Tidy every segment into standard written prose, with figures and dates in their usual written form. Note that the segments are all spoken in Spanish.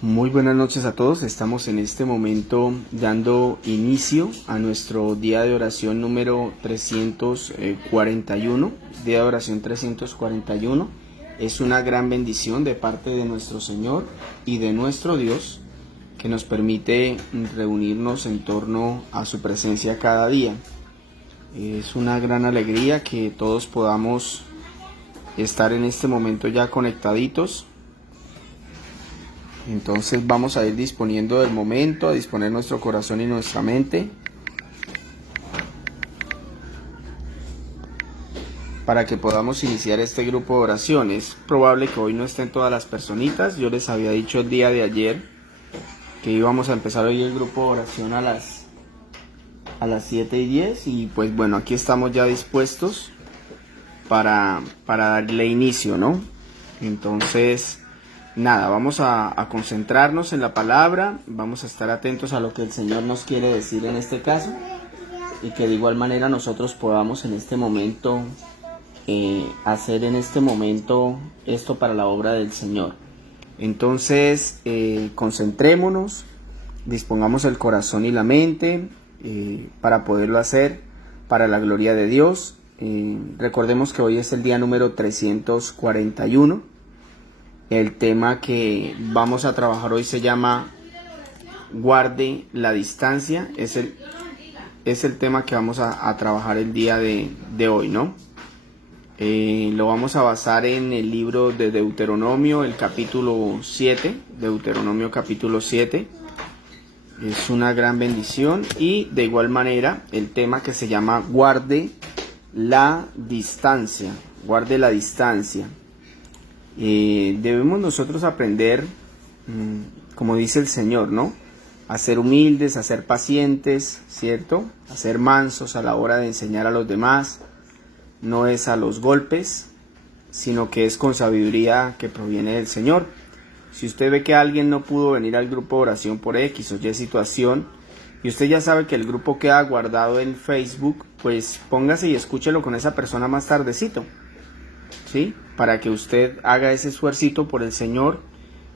Muy buenas noches a todos. Estamos en este momento dando inicio a nuestro día de oración número 341. Día de oración 341. Es una gran bendición de parte de nuestro Señor y de nuestro Dios que nos permite reunirnos en torno a su presencia cada día. Es una gran alegría que todos podamos estar en este momento ya conectaditos. Entonces vamos a ir disponiendo del momento, a disponer nuestro corazón y nuestra mente para que podamos iniciar este grupo de oración. Es probable que hoy no estén todas las personitas. Yo les había dicho el día de ayer que íbamos a empezar hoy el grupo de oración a las 7:10 y pues bueno, aquí estamos ya dispuestos para darle inicio, ¿no? Entonces, nada, vamos a concentrarnos en la palabra, vamos a estar atentos a lo que el Señor nos quiere decir en este caso y que de igual manera nosotros podamos en este momento hacer en este momento esto para la obra del Señor. Entonces, concentrémonos, dispongamos el corazón y la mente para poderlo hacer para la gloria de Dios. Recordemos que hoy es el día número 341. El tema que vamos a trabajar hoy se llama Guarde la distancia. Es el tema que vamos a trabajar el día de hoy, ¿no? Lo vamos a basar en el libro de Deuteronomio, el capítulo 7. Deuteronomio capítulo 7. Es una gran bendición. Y de igual manera el tema que se llama Guarde la distancia. Guarde la distancia. Debemos nosotros aprender, como dice el Señor, ¿no? A ser humildes, a ser pacientes, ¿cierto? A ser mansos a la hora de enseñar a los demás. No es a los golpes, sino que es con sabiduría que proviene del Señor. Si usted ve que alguien no pudo venir al grupo de oración por X o Y situación, y usted ya sabe que el grupo queda guardado en Facebook, pues póngase y escúchelo con esa persona más tardecito, ¿sí? Para que usted haga ese esfuercito por el Señor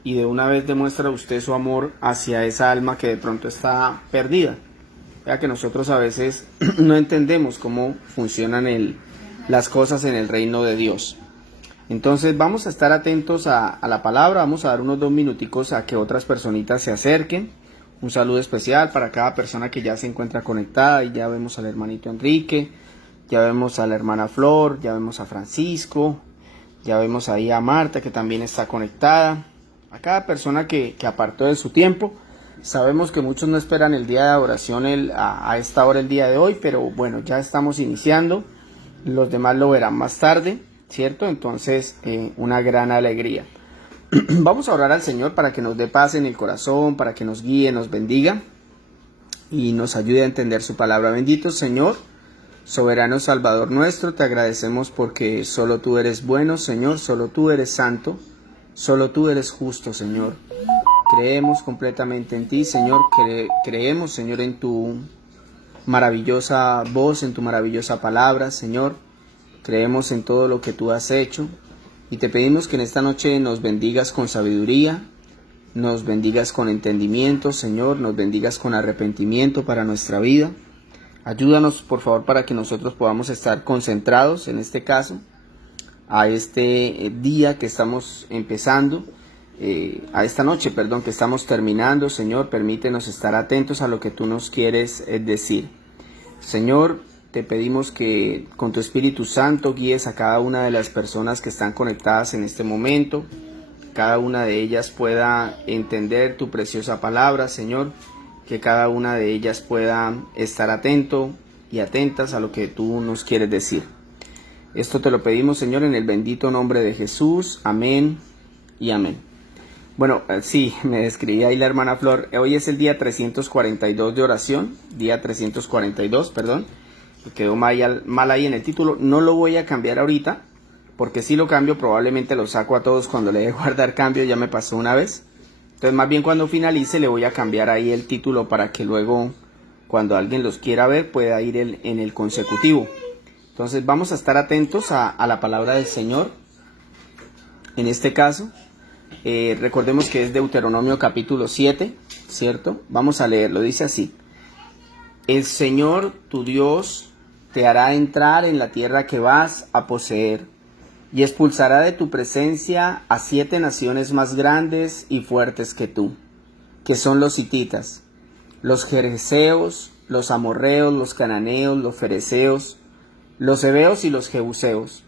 y de una vez demuestre usted su amor hacia esa alma que de pronto está perdida. Vea que nosotros a veces no entendemos cómo funcionan las cosas en el reino de Dios. Entonces vamos a estar atentos a la palabra, vamos a dar unos 2 minuticos a que otras personitas se acerquen. Un saludo especial para cada persona que ya se encuentra conectada, y ya vemos al hermanito Enrique, ya vemos a la hermana Flor, ya vemos a Francisco, ya vemos ahí a Marta que también está conectada, a cada persona que apartó de su tiempo. Sabemos que muchos no esperan el día de oración a esta hora el día de hoy, pero bueno, ya estamos iniciando, los demás lo verán más tarde, ¿cierto? Entonces, una gran alegría. Vamos a orar al Señor para que nos dé paz en el corazón, para que nos guíe, nos bendiga y nos ayude a entender su palabra. Bendito Señor, soberano Salvador nuestro, te agradecemos porque solo tú eres bueno, Señor, solo tú eres santo, solo tú eres justo, Señor. Creemos completamente en ti, Señor, creemos, Señor, en tu maravillosa voz, en tu maravillosa palabra, Señor. Creemos en todo lo que tú has hecho y te pedimos que en esta noche nos bendigas con sabiduría, nos bendigas con entendimiento, Señor, nos bendigas con arrepentimiento para nuestra vida. Ayúdanos, por favor, para que nosotros podamos estar concentrados en este caso, a este día que estamos empezando, a esta noche, que estamos terminando. Señor, permítenos estar atentos a lo que tú nos quieres decir. Señor, te pedimos que con tu Espíritu Santo guíes a cada una de las personas que están conectadas en este momento. Cada una de ellas pueda entender tu preciosa palabra, Señor. Que cada una de ellas pueda estar atento y atentas a lo que tú nos quieres decir. Esto te lo pedimos, Señor, en el bendito nombre de Jesús. Amén y amén. Bueno, sí, me describí ahí la hermana Flor. Hoy es el día 342 de oración. Día 342, perdón. Quedó mal ahí en el título. No lo voy a cambiar ahorita, porque si lo cambio probablemente lo saco a todos cuando le dé guardar cambio. Ya me pasó una vez. Entonces más bien cuando finalice le voy a cambiar ahí el título para que luego cuando alguien los quiera ver pueda ir en el consecutivo. Entonces vamos a estar atentos a la palabra del Señor. En este caso Recordemos que es Deuteronomio capítulo 7, ¿cierto? Vamos a leerlo, dice así. El Señor tu Dios te hará entrar en la tierra que vas a poseer, y expulsará de tu presencia a 7 naciones más grandes y fuertes que tú, que son los hititas, los gergeseos, los amorreos, los cananeos, los fereceos, los heveos y los jebuseos.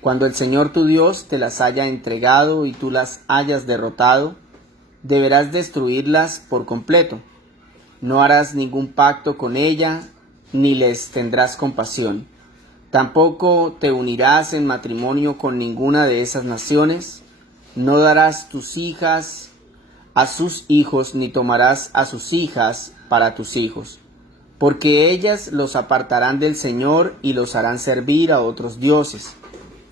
Cuando el Señor tu Dios te las haya entregado y tú las hayas derrotado, deberás destruirlas por completo. No harás ningún pacto con ella, ni les tendrás compasión. Tampoco te unirás en matrimonio con ninguna de esas naciones. No darás tus hijas a sus hijos, ni tomarás a sus hijas para tus hijos, porque ellas los apartarán del Señor y los harán servir a otros dioses.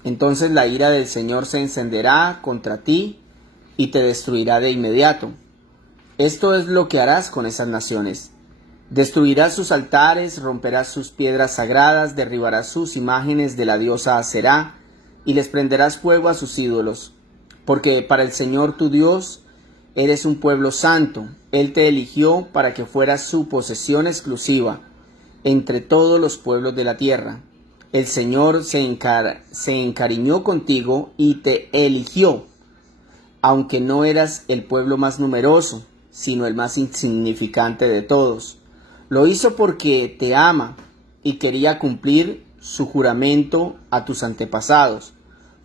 Entonces la ira del Señor se encenderá contra ti y te destruirá de inmediato. Esto es lo que harás con esas naciones. Destruirás sus altares, romperás sus piedras sagradas, derribarás sus imágenes de la diosa Aserá y les prenderás fuego a sus ídolos. Porque para el Señor tu Dios eres un pueblo santo. Él te eligió para que fueras su posesión exclusiva entre todos los pueblos de la tierra. El Señor se encariñó contigo y te eligió, aunque no eras el pueblo más numeroso, sino el más insignificante de todos. Lo hizo porque te ama y quería cumplir su juramento a tus antepasados.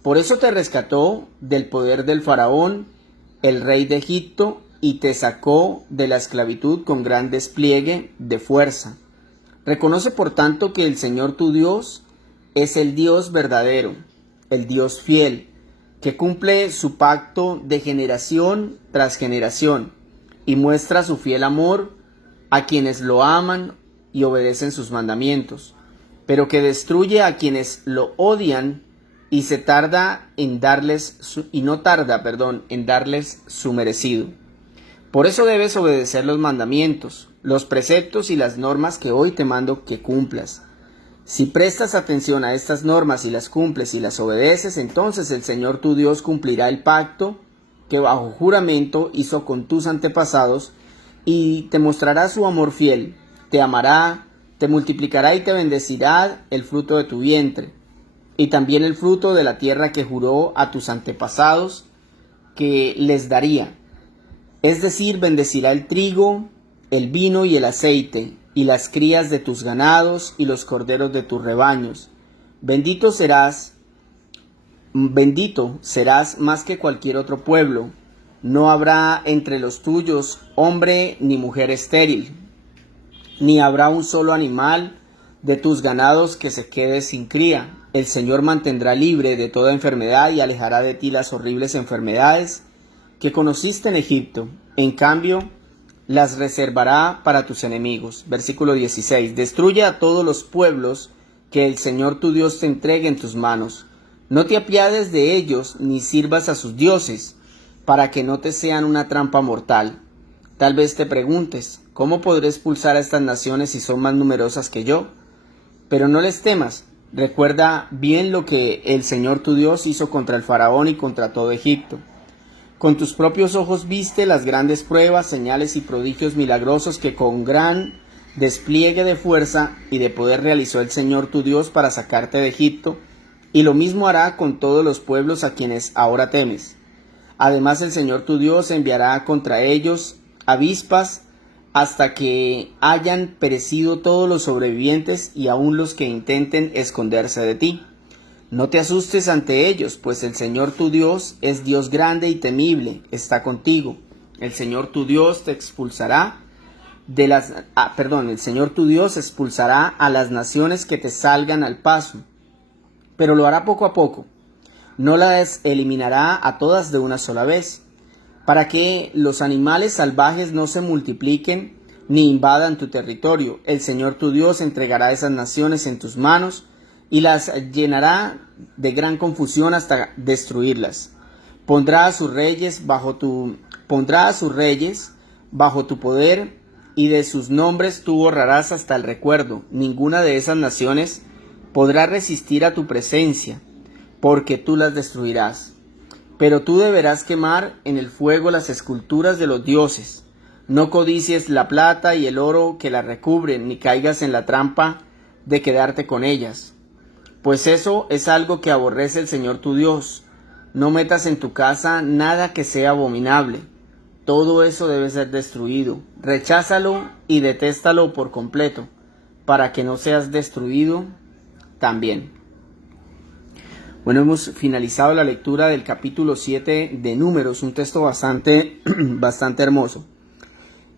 Por eso te rescató del poder del faraón, el rey de Egipto, y te sacó de la esclavitud con gran despliegue de fuerza. Reconoce por tanto que el Señor tu Dios es el Dios verdadero, el Dios fiel, que cumple su pacto de generación tras generación y muestra su fiel amor a quienes lo aman y obedecen sus mandamientos, pero que destruye a quienes lo odian y no tarda en darles su merecido. Por eso debes obedecer los mandamientos, los preceptos y las normas que hoy te mando que cumplas. Si prestas atención a estas normas y las cumples y las obedeces, entonces el Señor tu Dios cumplirá el pacto que bajo juramento hizo con tus antepasados y te mostrará su amor fiel. Te amará, te multiplicará y te bendecirá el fruto de tu vientre y también el fruto de la tierra que juró a tus antepasados que les daría. Es decir, bendecirá el trigo, el vino y el aceite, y las crías de tus ganados y los corderos de tus rebaños. Bendito serás más que cualquier otro pueblo. No habrá entre los tuyos hombre ni mujer estéril, ni habrá un solo animal de tus ganados que se quede sin cría. El Señor mantendrá libre de toda enfermedad y alejará de ti las horribles enfermedades que conociste en Egipto. En cambio, las reservará para tus enemigos. Versículo 16. Destruye a todos los pueblos que el Señor tu Dios te entregue en tus manos. No te apiades de ellos ni sirvas a sus dioses, para que no te sean una trampa mortal. Tal vez te preguntes, ¿cómo podré expulsar a estas naciones si son más numerosas que yo? Pero no les temas. Recuerda bien lo que el Señor tu Dios hizo contra el faraón y contra todo Egipto. Con tus propios ojos viste las grandes pruebas, señales y prodigios milagrosos que con gran despliegue de fuerza y de poder realizó el Señor tu Dios para sacarte de Egipto, y lo mismo hará con todos los pueblos a quienes ahora temes. Además el Señor tu Dios enviará contra ellos avispas hasta que hayan perecido todos los sobrevivientes y aun los que intenten esconderse de ti. No te asustes ante ellos, pues el Señor tu Dios es Dios grande y temible, está contigo. El Señor tu Dios te expulsará el Señor tu Dios expulsará a las naciones que te salgan al paso, pero lo hará poco a poco. No las eliminará a todas de una sola vez, para que los animales salvajes no se multipliquen ni invadan tu territorio. El Señor tu Dios entregará esas naciones en tus manos y las llenará de gran confusión hasta destruirlas. Pondrá a sus reyes bajo tu poder, y de sus nombres tú borrarás hasta el recuerdo. Ninguna de esas naciones podrá resistir a tu presencia, porque tú las destruirás. Pero tú deberás quemar en el fuego las esculturas de los dioses. No codicies la plata y el oro que la recubren, ni caigas en la trampa de quedarte con ellas. Pues eso es algo que aborrece el Señor tu Dios. No metas en tu casa nada que sea abominable. Todo eso debe ser destruido. Recházalo y detéstalo por completo, para que no seas destruido también. Bueno, hemos finalizado la lectura del capítulo 7 de Números, un texto bastante hermoso.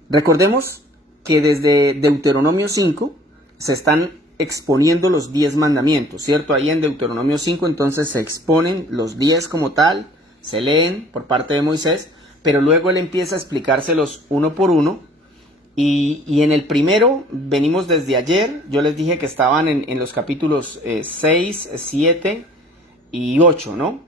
Recordemos que desde Deuteronomio 5 se están exponiendo los 10 mandamientos, ¿cierto? Ahí en Deuteronomio 5 entonces se exponen los 10 como tal, se leen por parte de Moisés, pero luego él empieza a explicárselos uno por uno. Y en el primero, venimos desde ayer, yo les dije que estaban en los capítulos 6, 7 y 8, ¿no?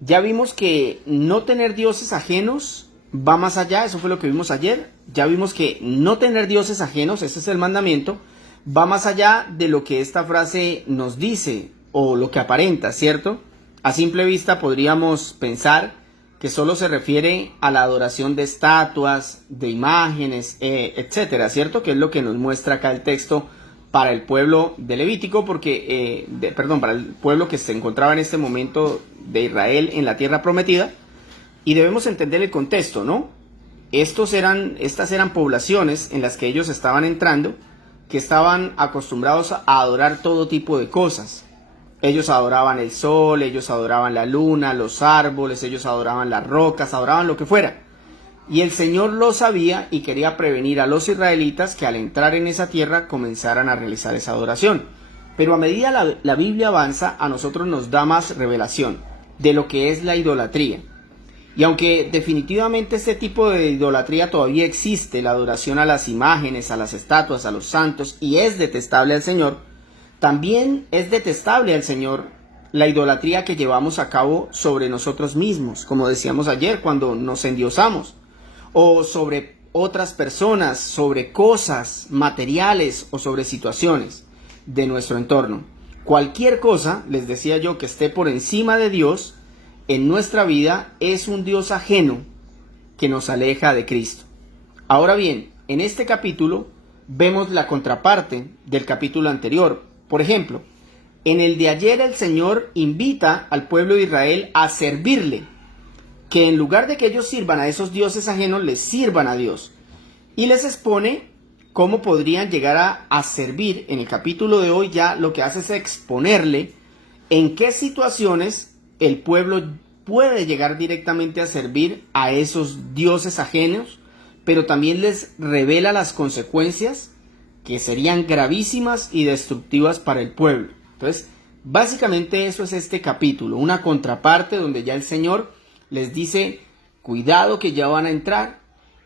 Ya vimos que no tener dioses ajenos va más allá, eso fue lo que vimos ayer. Ya vimos que no tener dioses ajenos, ese es el mandamiento, va más allá de lo que esta frase nos dice o lo que aparenta, ¿cierto? A simple vista podríamos pensar que solo se refiere a la adoración de estatuas, de imágenes, etcétera, ¿cierto? Que es lo que nos muestra acá el texto para el pueblo de Levítico, para el pueblo que se encontraba en este momento de Israel en la tierra prometida. Y debemos entender el contexto, ¿no? Estas eran poblaciones en las que ellos estaban entrando, que estaban acostumbrados a adorar todo tipo de cosas. Ellos adoraban el sol, ellos adoraban la luna, los árboles, ellos adoraban las rocas, adoraban lo que fuera. Y el Señor lo sabía y quería prevenir a los israelitas que al entrar en esa tierra comenzaran a realizar esa adoración. Pero a medida la Biblia avanza, a nosotros nos da más revelación de lo que es la idolatría. Y aunque definitivamente este tipo de idolatría todavía existe, la adoración a las imágenes, a las estatuas, a los santos, y es detestable al Señor, también es detestable al Señor la idolatría que llevamos a cabo sobre nosotros mismos, como decíamos ayer, cuando nos endiosamos, o sobre otras personas, sobre cosas materiales o sobre situaciones de nuestro entorno. Cualquier cosa, les decía yo, que esté por encima de Dios en nuestra vida es un Dios ajeno que nos aleja de Cristo. Ahora bien, en este capítulo vemos la contraparte del capítulo anterior. Por ejemplo, en el de ayer el Señor invita al pueblo de Israel a servirle, que en lugar de que ellos sirvan a esos dioses ajenos, les sirvan a Dios. Y les expone cómo podrían llegar a servir. En el capítulo de hoy ya lo que hace es exponerle en qué situaciones el pueblo puede llegar directamente a servir a esos dioses ajenos, pero también les revela las consecuencias que serían gravísimas y destructivas para el pueblo. Entonces, básicamente eso es este capítulo, una contraparte donde ya el Señor les dice, cuidado que ya van a entrar,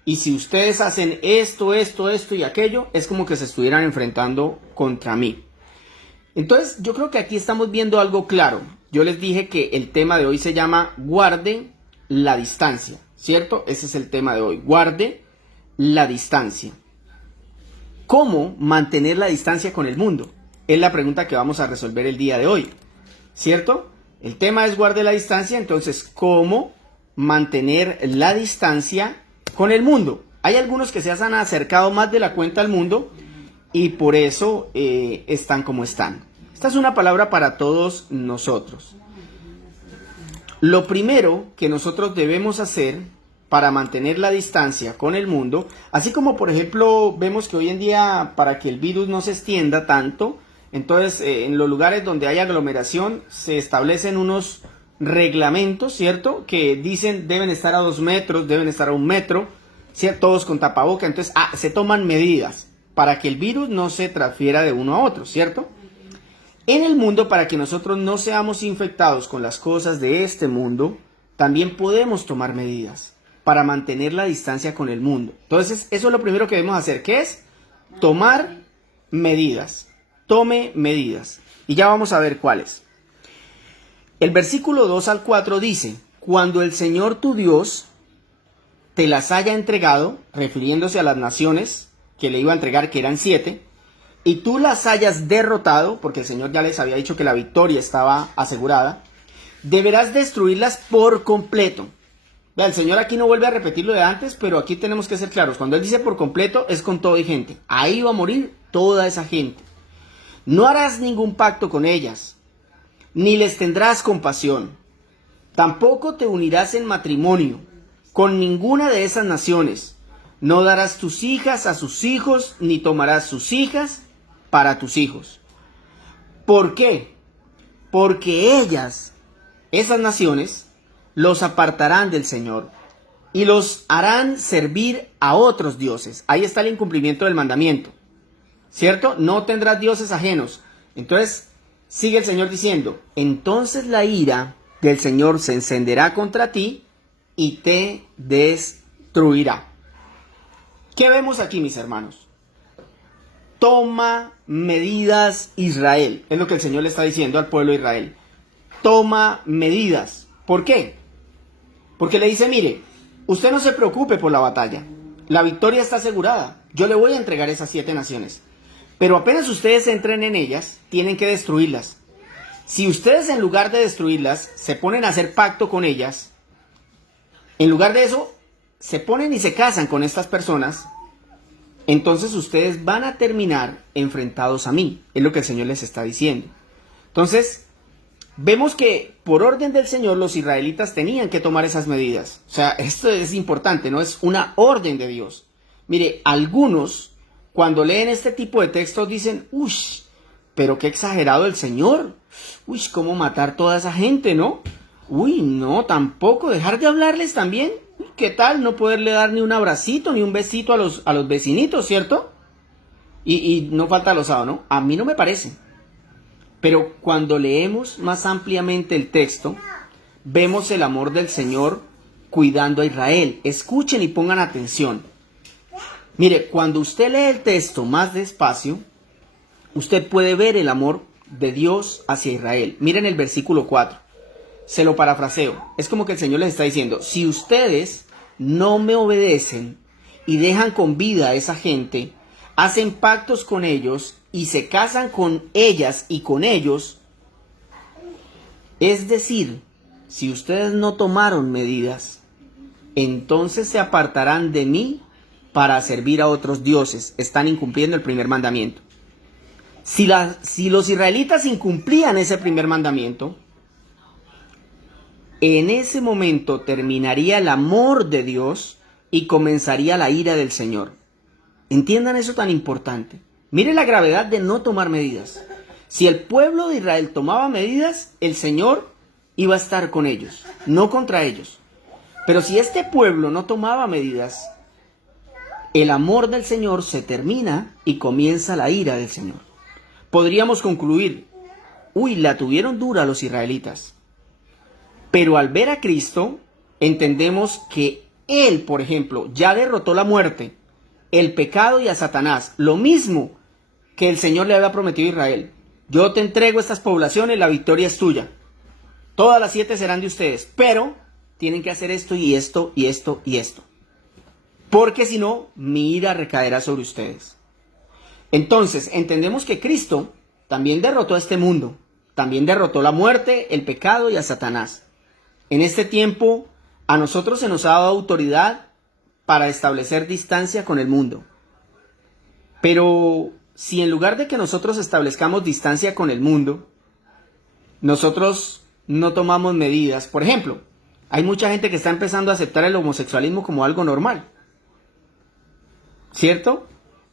y si ustedes hacen esto y aquello, es como que se estuvieran enfrentando contra mí. Entonces, yo creo que aquí estamos viendo algo claro. Yo les dije que el tema de hoy se llama guarde la distancia, ¿cierto? Ese es el tema de hoy, guarde la distancia. ¿Cómo mantener la distancia con el mundo? Es la pregunta que vamos a resolver el día de hoy, ¿cierto? El tema es guarde la distancia, entonces, ¿cómo mantener la distancia con el mundo? Hay algunos que se han acercado más de la cuenta al mundo y por eso están como están. Esta es una palabra para todos nosotros. Lo primero que nosotros debemos hacer para mantener la distancia con el mundo, así como por ejemplo vemos que hoy en día para que el virus no se extienda tanto, entonces en los lugares donde hay aglomeración se establecen unos reglamentos, ¿cierto? Que dicen deben estar a 2 metros, deben estar a 1 metro, ¿cierto? Todos con tapaboca, entonces se toman medidas para que el virus no se transfiera de uno a otro, ¿cierto? En el mundo, para que nosotros no seamos infectados con las cosas de este mundo, también podemos tomar medidas para mantener la distancia con el mundo. Entonces, eso es lo primero que debemos hacer, que es tomar medidas. Tome medidas. Y ya vamos a ver cuáles. El versículo 2 al 4 dice, cuando el Señor tu Dios te las haya entregado, refiriéndose a las naciones que le iba a entregar, que eran 7, y tú las hayas derrotado, porque el Señor ya les había dicho que la victoria estaba asegurada, deberás destruirlas por completo. Vea, el Señor aquí no vuelve a repetir lo de antes, pero aquí tenemos que ser claros. Cuando Él dice por completo, es con todo y gente. Ahí va a morir toda esa gente. No harás ningún pacto con ellas, ni les tendrás compasión. Tampoco te unirás en matrimonio con ninguna de esas naciones. No darás tus hijas a sus hijos, ni tomarás sus hijas para tus hijos. ¿Por qué? Porque ellas, esas naciones, los apartarán del Señor y los harán servir a otros dioses. Ahí está el incumplimiento del mandamiento, ¿cierto? No tendrás dioses ajenos. Entonces, sigue el Señor diciendo, entonces la ira del Señor se encenderá contra ti y te destruirá. ¿Qué vemos aquí, mis hermanos? Toma medidas, Israel. Es lo que el Señor le está diciendo al pueblo de Israel. Toma medidas. ¿Por qué? Porque le dice, mire, usted no se preocupe por la batalla. La victoria está asegurada. Yo le voy a entregar esas 7 naciones. Pero apenas ustedes entren en ellas, tienen que destruirlas. Si ustedes en lugar de destruirlas, se ponen a hacer pacto con ellas, en lugar de eso, se ponen y se casan con estas personas, entonces ustedes van a terminar enfrentados a mí. Es lo que el Señor les está diciendo. Entonces, vemos que por orden del Señor los israelitas tenían que tomar esas medidas. O sea, esto es importante, no es una orden de Dios. Mire, algunos cuando leen este tipo de textos dicen, uy, pero qué exagerado el Señor. Uy, cómo matar toda esa gente, ¿no? Uy, no, tampoco, dejar de hablarles también. ¿Qué tal no poderle dar ni un abracito, ni un besito a los vecinitos, ¿cierto? Y no falta el osado, ¿no? A mí no me parece. Pero cuando leemos más ampliamente el texto, vemos el amor del Señor cuidando a Israel. Escuchen y pongan atención. Mire, cuando usted lee el texto más despacio, usted puede ver el amor de Dios hacia Israel. Miren el versículo 4. Se lo parafraseo. Es como que el Señor les está diciendo, si ustedes no me obedecen y dejan con vida a esa gente, hacen pactos con ellos y se casan con ellas y con ellos, es decir, si ustedes no tomaron medidas, entonces se apartarán de mí para servir a otros dioses. Están incumpliendo el primer mandamiento. Si los israelitas incumplían ese primer mandamiento, en ese momento terminaría el amor de Dios y comenzaría la ira del Señor. Entiendan eso tan importante. Miren la gravedad de no tomar medidas. Si el pueblo de Israel tomaba medidas, el Señor iba a estar con ellos, no contra ellos. Pero si este pueblo no tomaba medidas, el amor del Señor se termina y comienza la ira del Señor. Podríamos concluir, uy, la tuvieron dura los israelitas. Pero al ver a Cristo, entendemos que Él, por ejemplo, ya derrotó la muerte, el pecado y a Satanás. Lo mismo que el Señor le había prometido a Israel. Yo te entrego estas poblaciones, la victoria es tuya. Todas las 7 serán de ustedes, pero tienen que hacer esto y esto y esto y esto. Porque si no, mi ira recaerá sobre ustedes. Entonces, entendemos que Cristo también derrotó a este mundo. También derrotó la muerte, el pecado y a Satanás. En este tiempo, a nosotros se nos ha dado autoridad para establecer distancia con el mundo. Pero si en lugar de que nosotros establezcamos distancia con el mundo, nosotros no tomamos medidas. Por ejemplo, hay mucha gente que está empezando a aceptar el homosexualismo como algo normal. ¿Cierto?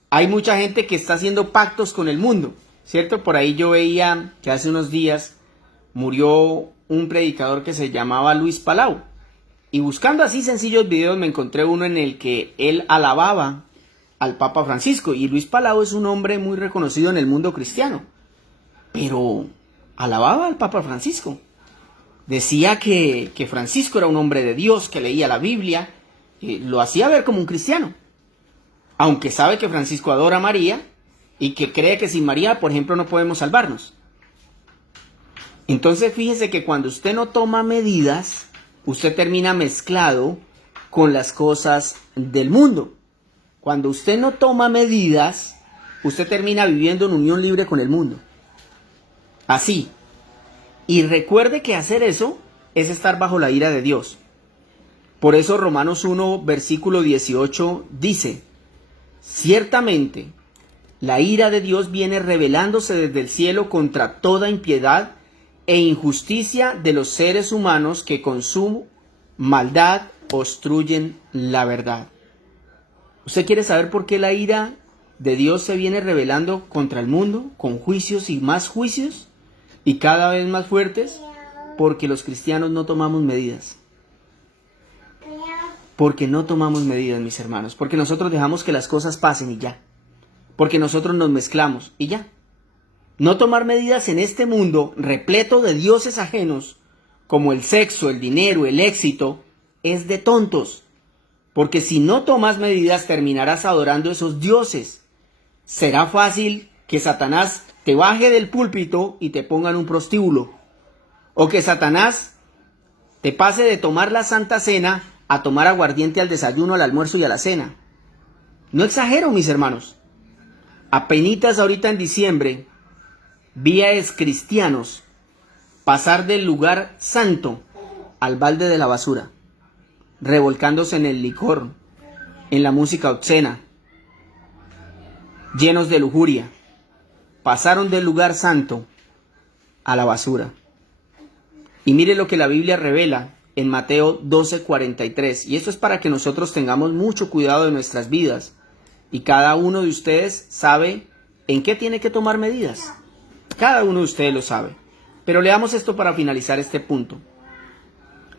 Hay mucha gente que está haciendo pactos con el mundo, ¿cierto? Por ahí yo veía que hace unos días murió un predicador que se llamaba Luis Palau. Y buscando así sencillos videos me encontré uno en el que él alababa al Papa Francisco. Y Luis Palau es un hombre muy reconocido en el mundo cristiano. Pero alababa al Papa Francisco. Decía que Francisco era un hombre de Dios, que leía la Biblia. Lo hacía ver como un cristiano. Aunque sabe que Francisco adora a María y que cree que sin María, por ejemplo, no podemos salvarnos. Entonces fíjese que cuando usted no toma medidas, usted termina mezclado con las cosas del mundo. Cuando usted no toma medidas, usted termina viviendo en unión libre con el mundo. Así. Y recuerde que hacer eso es estar bajo la ira de Dios. Por eso Romanos 1, versículo 18 dice: ciertamente, la ira de Dios viene revelándose desde el cielo contra toda impiedad e injusticia de los seres humanos que con su maldad obstruyen la verdad. ¿Usted quiere saber por qué la ira de Dios se viene revelando contra el mundo con juicios y más juicios y cada vez más fuertes? Porque los cristianos no tomamos medidas. Porque no tomamos medidas, mis hermanos. Porque nosotros dejamos que las cosas pasen y ya. Porque nosotros nos mezclamos y ya. No tomar medidas en este mundo repleto de dioses ajenos, como el sexo, el dinero, el éxito, es de tontos. Porque si no tomas medidas terminarás adorando esos dioses. Será fácil que Satanás te baje del púlpito y te ponga en un prostíbulo. O que Satanás te pase de tomar la Santa Cena a tomar aguardiente al desayuno, al almuerzo y a la cena. No exagero, mis hermanos. Apenitas ahorita en diciembre vi a cristianos pasar del lugar santo al balde de la basura, revolcándose en el licor, en la música obscena, llenos de lujuria. Pasaron del lugar santo a la basura. Y mire lo que la Biblia revela en Mateo 12:43. Y esto es para que nosotros tengamos mucho cuidado de nuestras vidas. Y cada uno de ustedes sabe en qué tiene que tomar medidas. Cada uno de ustedes lo sabe. Pero leamos esto para finalizar este punto.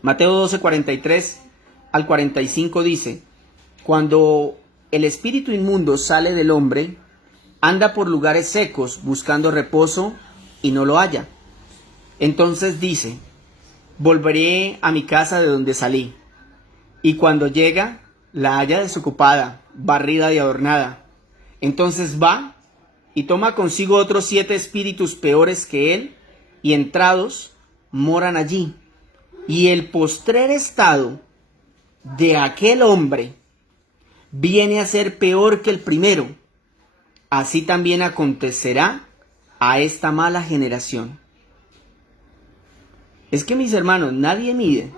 Mateo 12:43 al 45 dice: cuando el espíritu inmundo sale del hombre, anda por lugares secos buscando reposo y no lo halla. Entonces dice: volveré a mi casa de donde salí. Y cuando llega, la halla desocupada, barrida y adornada. Entonces va y toma consigo otros 7 espíritus peores que él, y entrados moran allí. Y el postrer estado de aquel hombre viene a ser peor que el primero. Así también acontecerá a esta mala generación. Es que, mis hermanos, nadie mide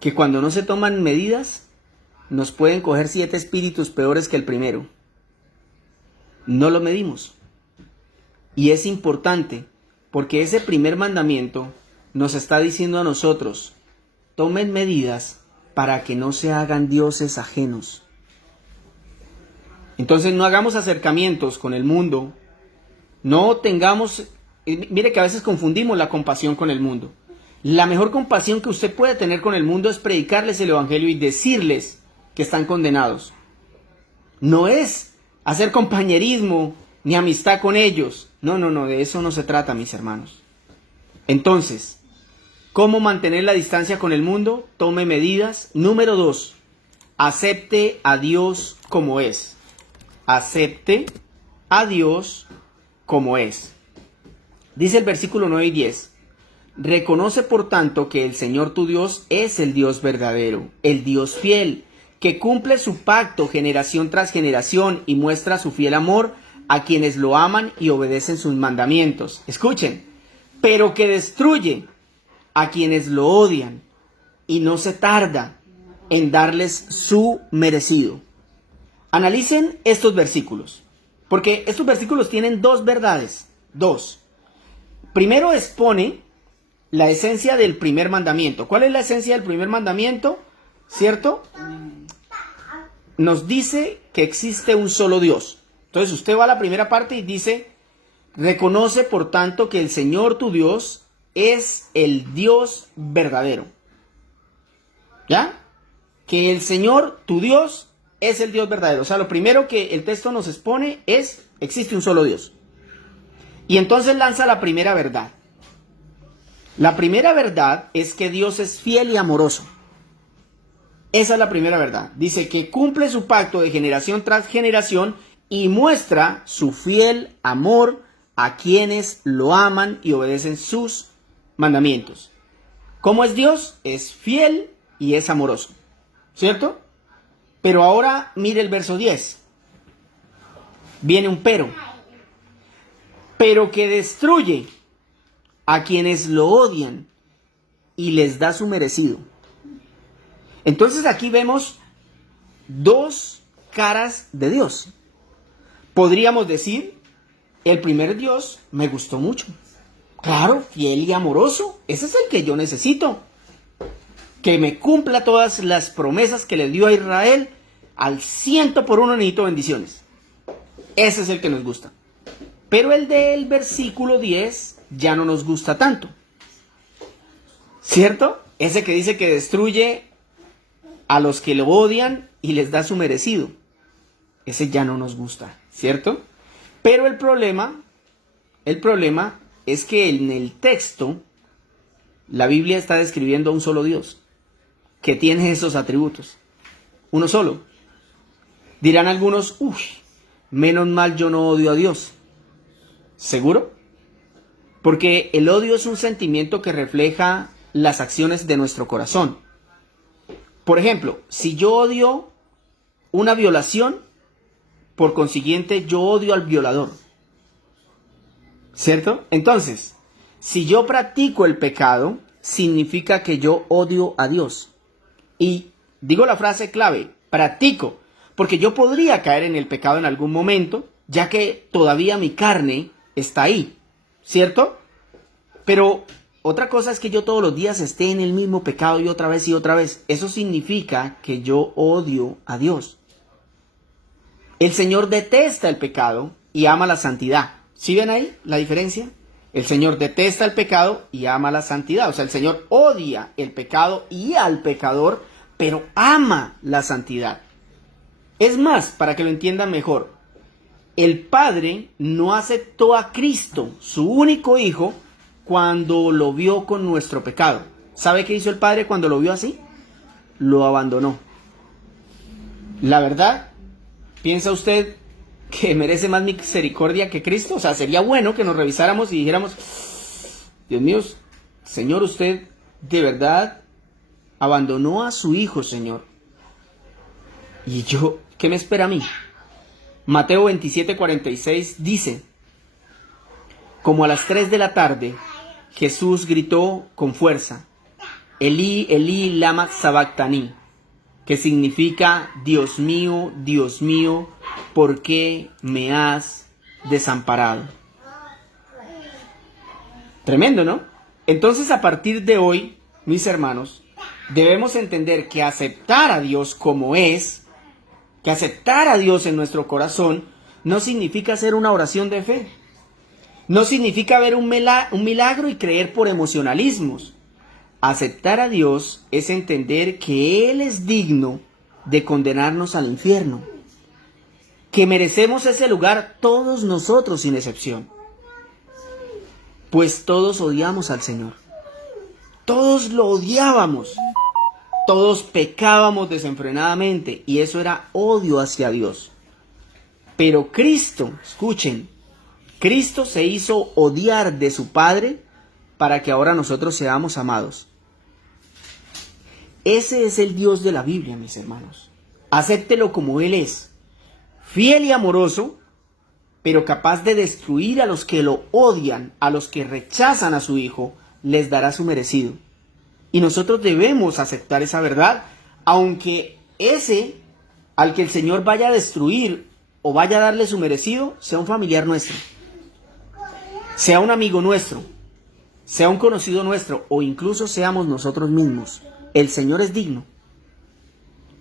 que cuando no se toman medidas nos pueden coger 7 espíritus peores que el primero. No lo medimos. Y es importante porque ese primer mandamiento nos está diciendo a nosotros: tomen medidas para que no se hagan dioses ajenos. Entonces no hagamos acercamientos con el mundo. No tengamos... Mire que a veces confundimos la compasión con el mundo. La mejor compasión que usted puede tener con el mundo es predicarles el evangelio y decirles que están condenados. No es hacer compañerismo ni amistad con ellos. No, de eso no se trata, mis hermanos. Entonces, ¿cómo mantener la distancia con el mundo? Tome medidas. Número 2, acepte a Dios como es. Acepte a Dios como es. Dice el versículo 9 y 10. Reconoce por tanto que el Señor tu Dios es el Dios verdadero, el Dios fiel, que cumple su pacto generación tras generación y muestra su fiel amor a quienes lo aman y obedecen sus mandamientos. Escuchen, pero que destruye a quienes lo odian y no se tarda en darles su merecido. Analicen estos versículos, porque estos versículos tienen 2 verdades. 2. Primero expone la esencia del primer mandamiento. ¿Cuál es la esencia del primer mandamiento? ¿Cierto? Nos dice que existe un solo Dios. Entonces usted va a la primera parte y dice: reconoce por tanto que el Señor tu Dios es el Dios verdadero. ¿Ya? Que el Señor tu Dios es el Dios verdadero. O sea, lo primero que el texto nos expone es: existe un solo Dios. Y entonces lanza la primera verdad. La primera verdad es que Dios es fiel y amoroso. Esa es la primera verdad. Dice que cumple su pacto de generación tras generación y muestra su fiel amor a quienes lo aman y obedecen sus mandamientos. ¿Cómo es Dios? Es fiel y es amoroso. ¿Cierto? Pero ahora mire el verso 10. Viene un pero. Pero que destruye a quienes lo odian y les da su merecido. Entonces aquí vemos dos caras de Dios. Podríamos decir, el primer Dios me gustó mucho. Claro, fiel y amoroso, ese es el que yo necesito. Que me cumpla todas las promesas que le dio a Israel, al 100% necesito bendiciones. Ese es el que nos gusta. Pero el del versículo 10 ya no nos gusta tanto. ¿Cierto? Ese que dice que destruye a los que lo odian y les da su merecido. Ese ya no nos gusta, ¿cierto? Pero el problema es que en el texto la Biblia está describiendo a un solo Dios que tiene esos atributos. Uno solo. Dirán algunos, uy, menos mal yo no odio a Dios. ¿Seguro? Porque el odio es un sentimiento que refleja las acciones de nuestro corazón. Por ejemplo, si yo odio una violación, por consiguiente yo odio al violador. ¿Cierto? Entonces, si yo practico el pecado, significa que yo odio a Dios. Y digo la frase clave, practico, porque yo podría caer en el pecado en algún momento, ya que todavía mi carne está ahí, ¿cierto? Pero otra cosa es que yo todos los días esté en el mismo pecado y otra vez y otra vez. Eso significa que yo odio a Dios. El Señor detesta el pecado y ama la santidad. ¿Sí ven ahí la diferencia? El Señor detesta el pecado y ama la santidad. O sea, el Señor odia el pecado y al pecador, pero ama la santidad. Es más, para que lo entiendan mejor, el Padre no aceptó a Cristo, su único Hijo, cuando lo vio con nuestro pecado. ¿Sabe qué hizo el Padre cuando lo vio así? Lo abandonó. La verdad, ¿piensa usted que merece más misericordia que Cristo? O sea, sería bueno que nos revisáramos y dijéramos, Dios mío, Señor, usted de verdad abandonó a su Hijo, Señor. Y yo, ¿qué me espera a mí? Mateo 27:46 dice, como a las 3 de la tarde, Jesús gritó con fuerza, Elí, Elí, lama sabactani, que significa, Dios mío, ¿por qué me has desamparado? Tremendo, ¿no? Entonces, a partir de hoy, mis hermanos, debemos entender que aceptar a Dios como es, que aceptar a Dios en nuestro corazón, no significa hacer una oración de fe. No significa ver un milagro y creer por emocionalismos. Aceptar a Dios es entender que Él es digno de condenarnos al infierno. Que merecemos ese lugar todos nosotros sin excepción. Pues todos odiamos al Señor. Todos lo odiábamos. Todos pecábamos desenfrenadamente y eso era odio hacia Dios. Pero Cristo, escuchen, Cristo se hizo odiar de su Padre para que ahora nosotros seamos amados. Ese es el Dios de la Biblia, mis hermanos. Acéptelo como Él es, fiel y amoroso, pero capaz de destruir a los que lo odian, a los que rechazan a su Hijo, les dará su merecido. Y nosotros debemos aceptar esa verdad, aunque ese al que el Señor vaya a destruir o vaya a darle su merecido, sea un familiar nuestro, sea un amigo nuestro, sea un conocido nuestro, o incluso seamos nosotros mismos. El Señor es digno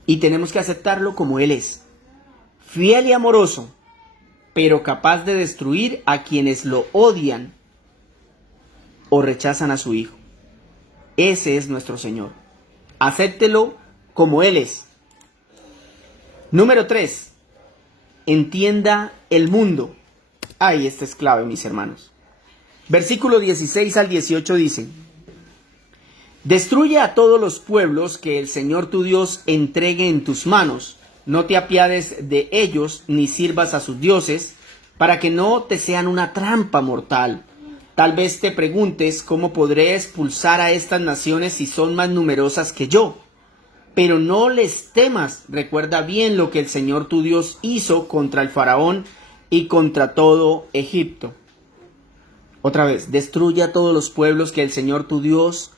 y tenemos que aceptarlo como Él es, fiel y amoroso, pero capaz de destruir a quienes lo odian o rechazan a su Hijo. Ese es nuestro Señor. Acéptelo como Él es. Número 3. Entienda el mundo. Ay, esta es clave, mis hermanos. Versículo 16 al 18 dice, destruye a todos los pueblos que el Señor tu Dios entregue en tus manos. No te apiades de ellos ni sirvas a sus dioses, para que no te sean una trampa mortal. Tal vez te preguntes cómo podré expulsar a estas naciones si son más numerosas que yo. Pero no les temas, recuerda bien lo que el Señor tu Dios hizo contra el faraón y contra todo Egipto. Otra vez, destruye a todos los pueblos que el Señor tu Dios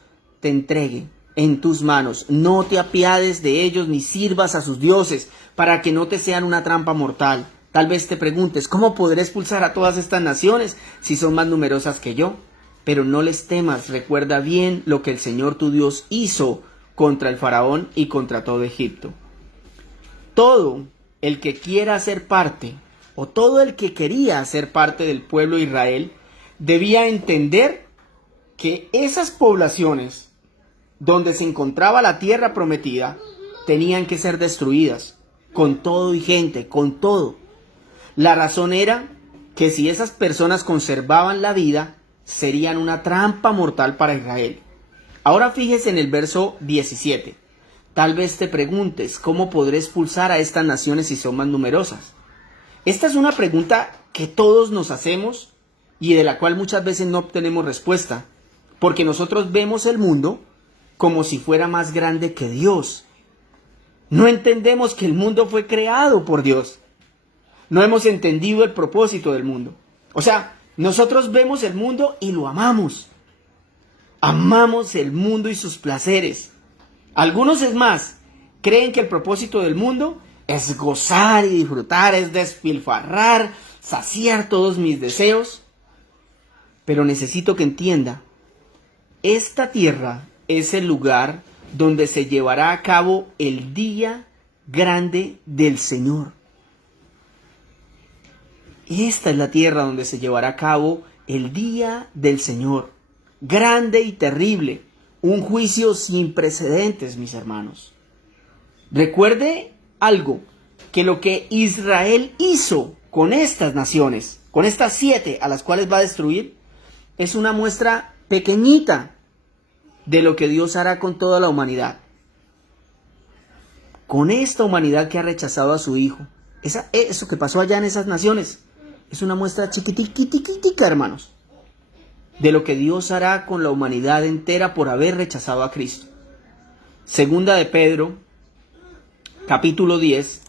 te entregue en tus manos. No te apiades de ellos ni sirvas a sus dioses, para que no te sean una trampa mortal. Tal vez te preguntes, ¿cómo podré expulsar a todas estas naciones si son más numerosas que yo? Pero no les temas, recuerda bien lo que el Señor tu Dios hizo contra el faraón y contra todo Egipto. Todo el que quiera ser parte, o todo el que quería ser parte del pueblo de Israel, debía entender que esas poblaciones donde se encontraba la tierra prometida tenían que ser destruidas, con todo y gente, con todo. La razón era que si esas personas conservaban la vida, serían una trampa mortal para Israel. Ahora fíjese en el verso 17. Tal vez te preguntes, ¿cómo podré expulsar a estas naciones si son más numerosas? Esta es una pregunta que todos nos hacemos y de la cual muchas veces no obtenemos respuesta, porque nosotros vemos el mundo como si fuera más grande que Dios. No entendemos que el mundo fue creado por Dios. No hemos entendido el propósito del mundo. O sea, nosotros vemos el mundo y lo amamos. Amamos el mundo y sus placeres. Algunos, es más, creen que el propósito del mundo es gozar y disfrutar, es despilfarrar, saciar todos mis deseos. Pero necesito que entienda, esta tierra es el lugar donde se llevará a cabo el día grande del Señor. Esta es la tierra donde se llevará a cabo el día del Señor, grande y terrible, un juicio sin precedentes, mis hermanos. Recuerde algo, que lo que Israel hizo con estas naciones, con estas 7 a las cuales va a destruir, es una muestra pequeñita de lo que Dios hará con toda la humanidad. Con esta humanidad que ha rechazado a su Hijo. Eso que pasó allá en esas naciones es una muestra chiquititica, hermanos, de lo que Dios hará con la humanidad entera por haber rechazado a Cristo. Segunda de Pedro, capítulo 10,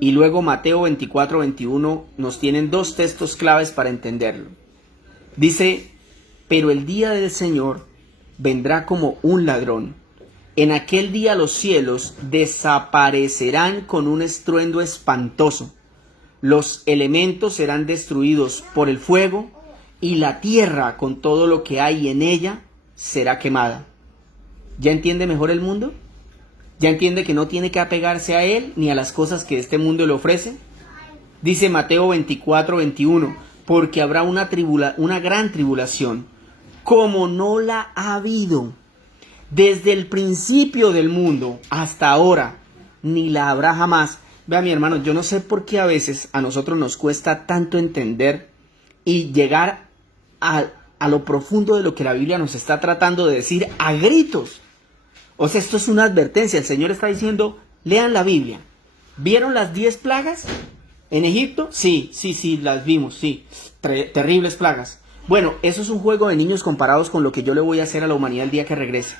y luego Mateo 24, 21, nos tienen 2 textos claves para entenderlo. Dice, pero el día del Señor vendrá como un ladrón. En aquel día los cielos desaparecerán con un estruendo espantoso. Los elementos serán destruidos por el fuego y la tierra con todo lo que hay en ella será quemada. ¿Ya entiende mejor el mundo? ¿Ya entiende que no tiene que apegarse a él ni a las cosas que este mundo le ofrece? Dice Mateo 24, 21, porque habrá una gran tribulación, como no la ha habido desde el principio del mundo hasta ahora, ni la habrá jamás. Vea, mi hermano, yo no sé por qué a veces a nosotros nos cuesta tanto entender y llegar a lo profundo de lo que la Biblia nos está tratando de decir a gritos. O sea, esto es una advertencia. El Señor está diciendo, lean la Biblia. ¿Vieron las 10 plagas en Egipto? Sí, las vimos, sí. Terribles plagas. Bueno, eso es un juego de niños comparados con lo que yo le voy a hacer a la humanidad el día que regrese.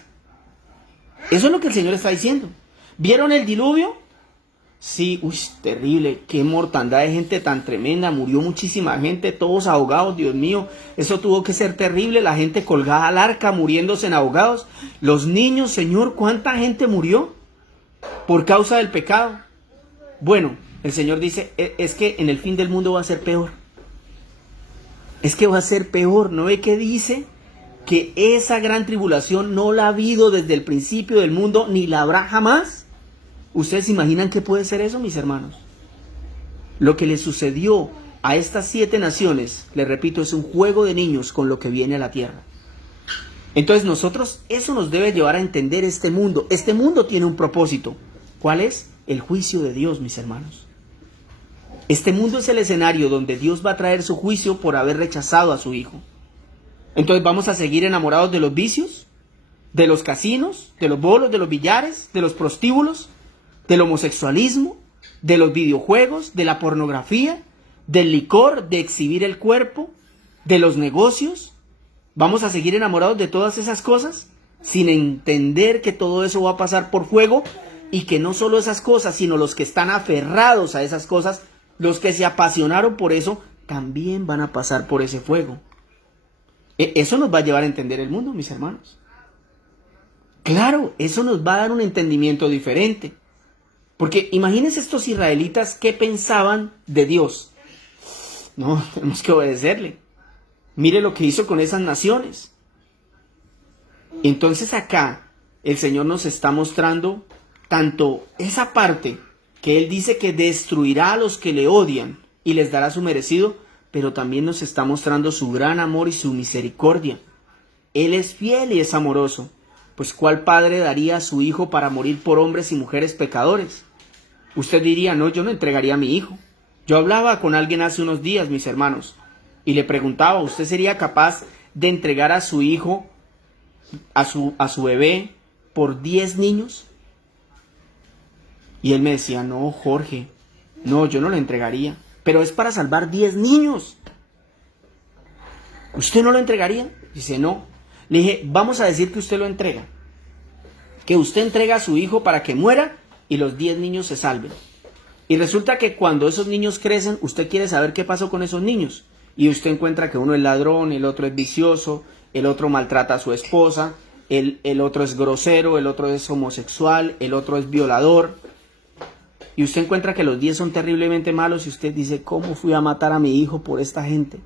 Eso es lo que el Señor está diciendo. ¿Vieron el diluvio? Sí, terrible, qué mortandad de gente tan tremenda, murió muchísima gente, todos ahogados, Dios mío, eso tuvo que ser terrible, la gente colgada al arca, muriéndose en ahogados, los niños, Señor, ¿cuánta gente murió por causa del pecado? Bueno, el Señor dice, es que en el fin del mundo va a ser peor, es que va a ser peor, ¿no ve que dice? Que esa gran tribulación no la ha habido desde el principio del mundo, ni la habrá jamás. ¿Ustedes se imaginan qué puede ser eso, mis hermanos? Lo que le sucedió a estas 7 naciones, les repito, es un juego de niños con lo que viene a la tierra. Entonces nosotros, eso nos debe llevar a entender este mundo. Este mundo tiene un propósito. ¿Cuál es? El juicio de Dios, mis hermanos. Este mundo es el escenario donde Dios va a traer su juicio por haber rechazado a su Hijo. Entonces, ¿vamos a seguir enamorados de los vicios? ¿De los casinos? ¿De los bolos? ¿De los billares? ¿De los prostíbulos? ¿Del homosexualismo? ¿De los videojuegos? ¿De la pornografía? ¿Del licor? ¿De exhibir el cuerpo? ¿De los negocios? ¿Vamos a seguir enamorados de todas esas cosas? Sin entender que todo eso va a pasar por fuego y que no solo esas cosas, sino los que están aferrados a esas cosas, los que se apasionaron por eso, también van a pasar por ese fuego. Eso nos va a llevar a entender el mundo, mis hermanos. Claro, eso nos va a dar un entendimiento diferente. Porque imagínense estos israelitas qué pensaban de Dios. No, tenemos que obedecerle. Mire lo que hizo con esas naciones. Entonces acá el Señor nos está mostrando tanto esa parte que Él dice que destruirá a los que le odian y les dará su merecido, pero también nos está mostrando su gran amor y su misericordia. Él es fiel y es amoroso, pues ¿cuál padre daría a su hijo para morir por hombres y mujeres pecadores? Usted diría, no, yo no entregaría a mi hijo. Yo hablaba con alguien hace unos días, mis hermanos, y le preguntaba, ¿usted sería capaz de entregar a su hijo, a su bebé, por 10 niños? Y él me decía, no, Jorge, no, yo no lo entregaría, pero es para salvar 10 niños. ¿Usted no lo entregaría? Dice, no. Le dije, vamos a decir que usted lo entrega, que usted entrega a su hijo para que muera y los 10 niños se salven. Y resulta que cuando esos niños crecen, usted quiere saber qué pasó con esos niños. Y usted encuentra que uno es ladrón, el otro es vicioso, el otro maltrata a su esposa, el otro es grosero, el otro es homosexual, el otro es violador. Y usted encuentra que los 10 son terriblemente malos y usted dice, ¿cómo fui a matar a mi hijo por esta gente?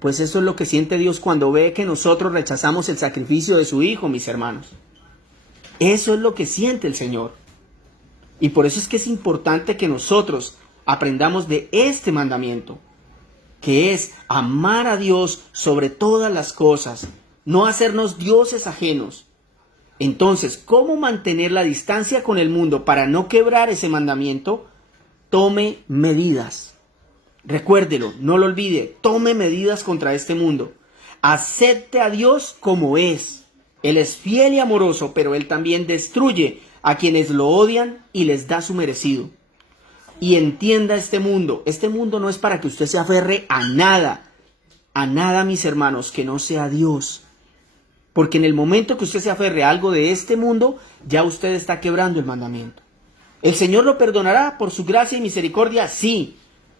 Pues eso es lo que siente Dios cuando ve que nosotros rechazamos el sacrificio de su hijo, mis hermanos. Eso es lo que siente el Señor. Y por eso es que es importante que nosotros aprendamos de este mandamiento, que es amar a Dios sobre todas las cosas, no hacernos dioses ajenos. Entonces, ¿cómo mantener la distancia con el mundo para no quebrar ese mandamiento? Tome medidas. Recuérdelo, no lo olvide, tome medidas contra este mundo. Acepte a Dios como es. Él es fiel y amoroso, pero Él también destruye a quienes lo odian y les da su merecido. Y entienda este mundo no es para que usted se aferre a nada, mis hermanos, que no sea Dios. Porque en el momento que usted se aferre a algo de este mundo, ya usted está quebrando el mandamiento. ¿El Señor lo perdonará por su gracia y misericordia? Sí,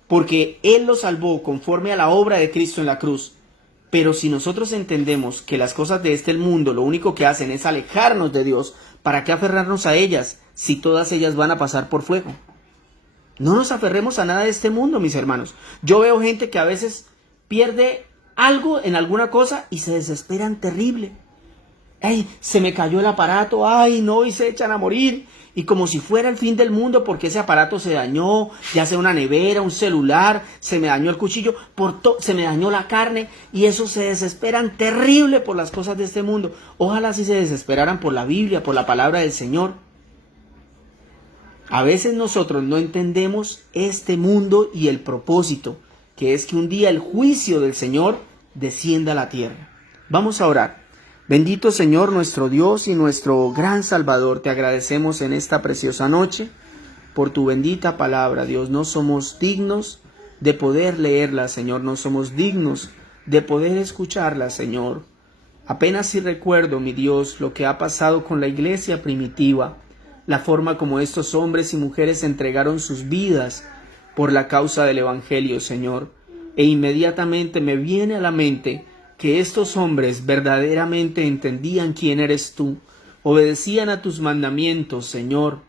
porque Él lo salvó conforme a la obra de Cristo en la cruz. Pero si nosotros entendemos que las cosas de este mundo lo único que hacen es alejarnos de Dios, ¿para qué aferrarnos a ellas si todas ellas van a pasar por fuego? No nos aferremos a nada de este mundo, mis hermanos. Yo veo gente que a veces pierde algo en alguna cosa y se desesperan terrible. ¡Ay, se me cayó el aparato! ¡Ay, no! Y se echan a morir. Y como si fuera el fin del mundo porque ese aparato se dañó, ya sea una nevera, un celular, se me dañó el cuchillo, se me dañó la carne, y eso se desesperan terrible por las cosas de este mundo. Ojalá si se desesperaran por la Biblia, por la palabra del Señor. A veces nosotros no entendemos este mundo y el propósito, que es que un día el juicio del Señor descienda a la tierra. Vamos a orar. Bendito Señor, nuestro Dios y nuestro gran Salvador, te agradecemos en esta preciosa noche por tu bendita palabra. Dios, no somos dignos de poder leerla, Señor, no somos dignos de poder escucharla, Señor. Apenas si recuerdo, mi Dios, lo que ha pasado con la iglesia primitiva, la forma como estos hombres y mujeres entregaron sus vidas por la causa del Evangelio, Señor. E inmediatamente me viene a la mente que estos hombres verdaderamente entendían quién eres tú, obedecían a tus mandamientos, Señor,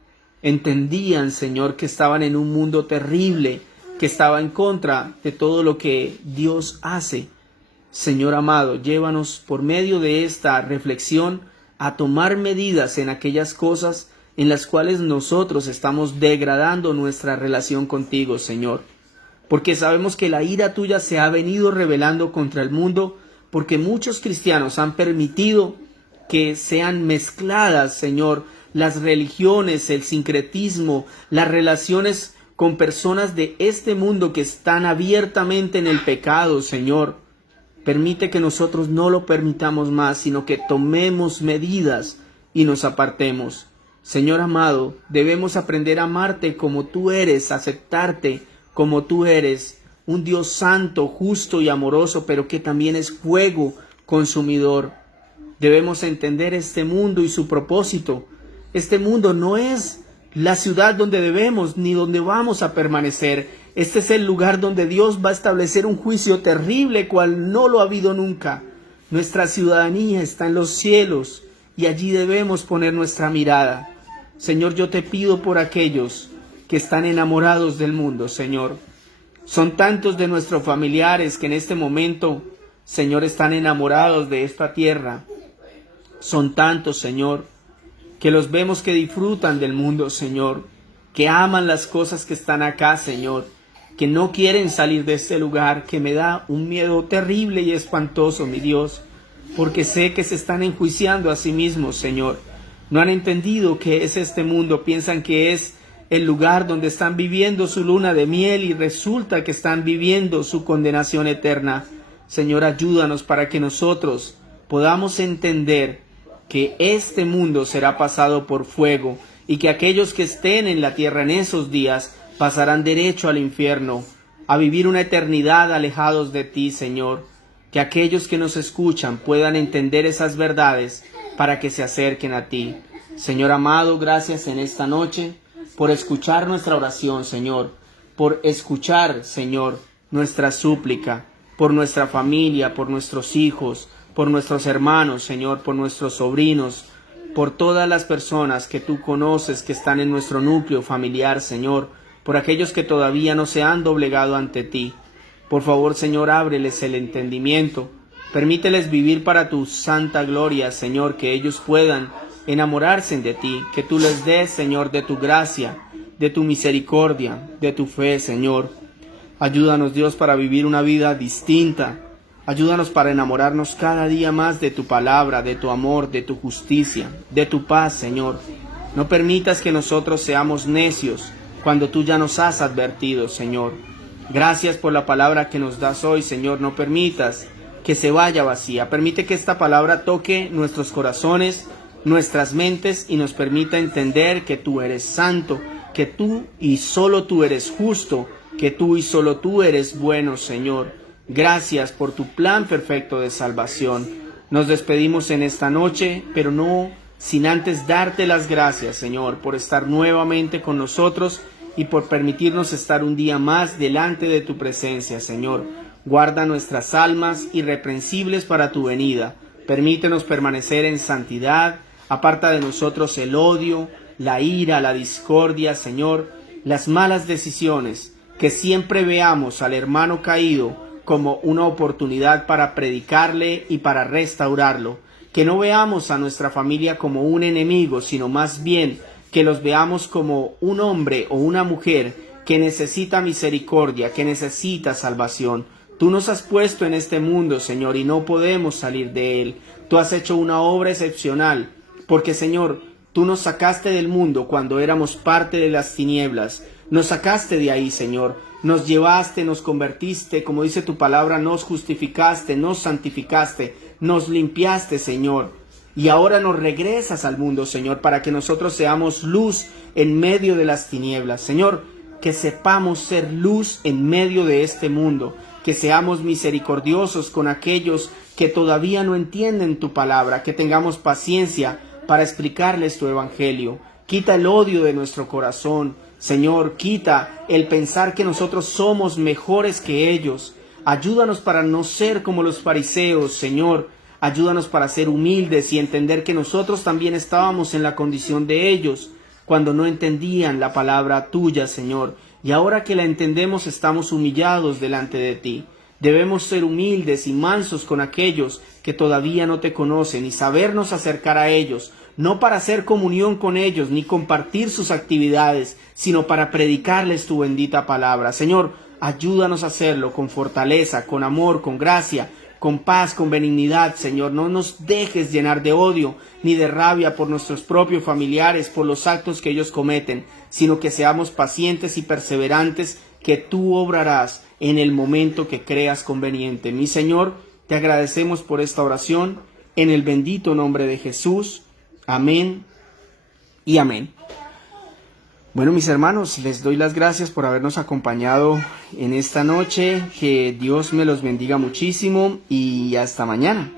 entendían, Señor, que estaban en un mundo terrible, que estaba en contra de todo lo que Dios hace. Señor amado, llévanos por medio de esta reflexión a tomar medidas en aquellas cosas en las cuales nosotros estamos degradando nuestra relación contigo, Señor, porque sabemos que la ira tuya se ha venido rebelando contra el mundo, porque muchos cristianos han permitido que sean mezcladas, Señor, las religiones, el sincretismo, las relaciones con personas de este mundo que están abiertamente en el pecado, Señor. Permite que nosotros no lo permitamos más, sino que tomemos medidas y nos apartemos. Señor amado, debemos aprender a amarte como tú eres, aceptarte como tú eres, un Dios santo, justo y amoroso, pero que también es fuego consumidor. Debemos entender este mundo y su propósito. Este mundo no es la ciudad donde debemos ni donde vamos a permanecer. Este es el lugar donde Dios va a establecer un juicio terrible, cual no lo ha habido nunca. Nuestra ciudadanía está en los cielos y allí debemos poner nuestra mirada. Señor, yo te pido por aquellos que están enamorados del mundo, Señor. Son tantos de nuestros familiares que en este momento, Señor, están enamorados de esta tierra. Son tantos, Señor, que los vemos que disfrutan del mundo, Señor, que aman las cosas que están acá, Señor, que no quieren salir de este lugar, que me da un miedo terrible y espantoso, mi Dios, porque sé que se están enjuiciando a sí mismos, Señor. No han entendido qué es este mundo, piensan que es el lugar donde están viviendo su luna de miel y resulta que están viviendo su condenación eterna. Señor, ayúdanos para que nosotros podamos entender que este mundo será pasado por fuego y que aquellos que estén en la tierra en esos días pasarán derecho al infierno, a vivir una eternidad alejados de ti, Señor. Que aquellos que nos escuchan puedan entender esas verdades para que se acerquen a ti. Señor amado, gracias en esta noche por escuchar nuestra oración, Señor, por escuchar, Señor, nuestra súplica, por nuestra familia, por nuestros hijos, por nuestros hermanos, Señor, por nuestros sobrinos, por todas las personas que tú conoces que están en nuestro núcleo familiar, Señor, por aquellos que todavía no se han doblegado ante ti. Por favor, Señor, ábreles el entendimiento, permíteles vivir para tu santa gloria, Señor, que ellos puedan enamorarse de ti, que tú les des, Señor, de tu gracia, de tu misericordia, de tu fe, Señor. Ayúdanos, Dios, para vivir una vida distinta. Ayúdanos para enamorarnos cada día más de tu palabra, de tu amor, de tu justicia, de tu paz, Señor. No permitas que nosotros seamos necios cuando tú ya nos has advertido, Señor. Gracias por la palabra que nos das hoy, Señor. No permitas que se vaya vacía. Permite que esta palabra toque nuestros corazones, nuestras mentes y nos permita entender que tú eres santo, que tú y solo tú eres justo, que tú y solo tú eres bueno, Señor. Gracias por tu plan perfecto de salvación. Nos despedimos en esta noche, pero no sin antes darte las gracias, Señor, por estar nuevamente con nosotros y por permitirnos estar un día más delante de tu presencia, Señor. Guarda nuestras almas irreprensibles para tu venida. Permítenos permanecer en santidad. Aparta de nosotros el odio, la ira, la discordia, Señor, las malas decisiones. Que siempre veamos al hermano caído como una oportunidad para predicarle y para restaurarlo. Que no veamos a nuestra familia como un enemigo, sino más bien que los veamos como un hombre o una mujer que necesita misericordia, que necesita salvación. Tú nos has puesto en este mundo, Señor, y no podemos salir de él. Tú has hecho una obra excepcional, porque, Señor, tú nos sacaste del mundo cuando éramos parte de las tinieblas. Nos sacaste de ahí, Señor. Nos llevaste, nos convertiste, como dice tu palabra, nos justificaste, nos santificaste, nos limpiaste, Señor. Y ahora nos regresas al mundo, Señor, para que nosotros seamos luz en medio de las tinieblas. Señor, que sepamos ser luz en medio de este mundo, que seamos misericordiosos con aquellos que todavía no entienden tu palabra, que tengamos paciencia para explicarles tu evangelio. Quita el odio de nuestro corazón, Señor, quita el pensar que nosotros somos mejores que ellos. Ayúdanos para no ser como los fariseos, Señor. Ayúdanos para ser humildes y entender que nosotros también estábamos en la condición de ellos cuando no entendían la palabra tuya, Señor. Y ahora que la entendemos, estamos humillados delante de ti. Debemos ser humildes y mansos con aquellos que todavía no te conocen y sabernos acercar a ellos, no para hacer comunión con ellos ni compartir sus actividades, sino para predicarles tu bendita palabra. Señor, ayúdanos a hacerlo con fortaleza, con amor, con gracia, con paz, con benignidad, Señor. No nos dejes llenar de odio ni de rabia por nuestros propios familiares, por los actos que ellos cometen, sino que seamos pacientes y perseverantes, que tú obrarás en el momento que creas conveniente. Mi Señor, te agradecemos por esta oración, en el bendito nombre de Jesús. Amén y amén. Bueno, mis hermanos, les doy las gracias por habernos acompañado en esta noche. Que Dios me los bendiga muchísimo y hasta mañana.